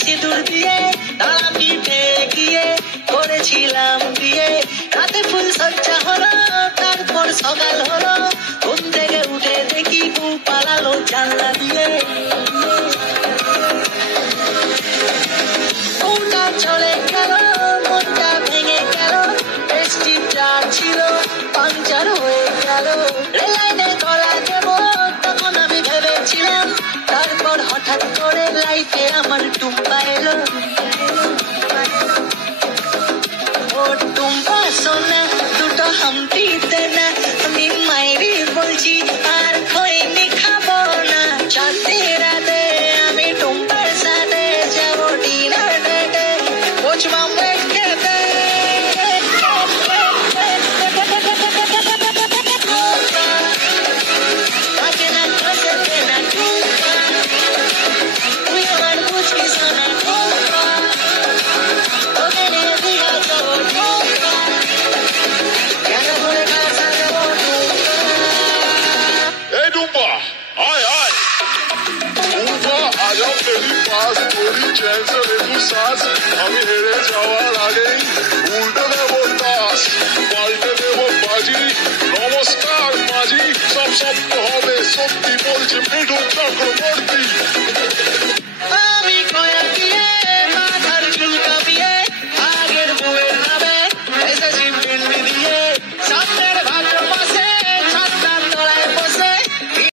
সিঁদুর দিয়ে তারা পিঠে গিয়ে করেছিলাম বিয়ে রাতে ফুল সজ্জা হলো তারপর সকাল হলো ঘুম থেকে উঠে দেখি বউ পালালো জানলা দিয়ে বউটা চলে গেল মনটা ভেঙে গেল স্টিপটা ছিল পাংচার হয়ে গেল রেলাইনে গলা দেব তখন আমি ভেবেছিলাম তারপর হঠাৎ করে লাইফে আমার টুম্পা এলো ও টুম্পা সোনা দুটো হাম্পি দেনা আমি মাইরি বলছি আর খৈনি খাবো না চাঁদে রাতে আমি টুম্পার সাথে যাবো ডিনার ডেটে বুঝবাম খেতে चैन से देखूं सांस আমি হেরে যাওয়ার আগেই উল্টে দেবো তাস পাল্টে দেবো বাজি নমস্কার মাঝি সব সত্য হবে সত্যি বলছি মৃদু চক্রবর্তী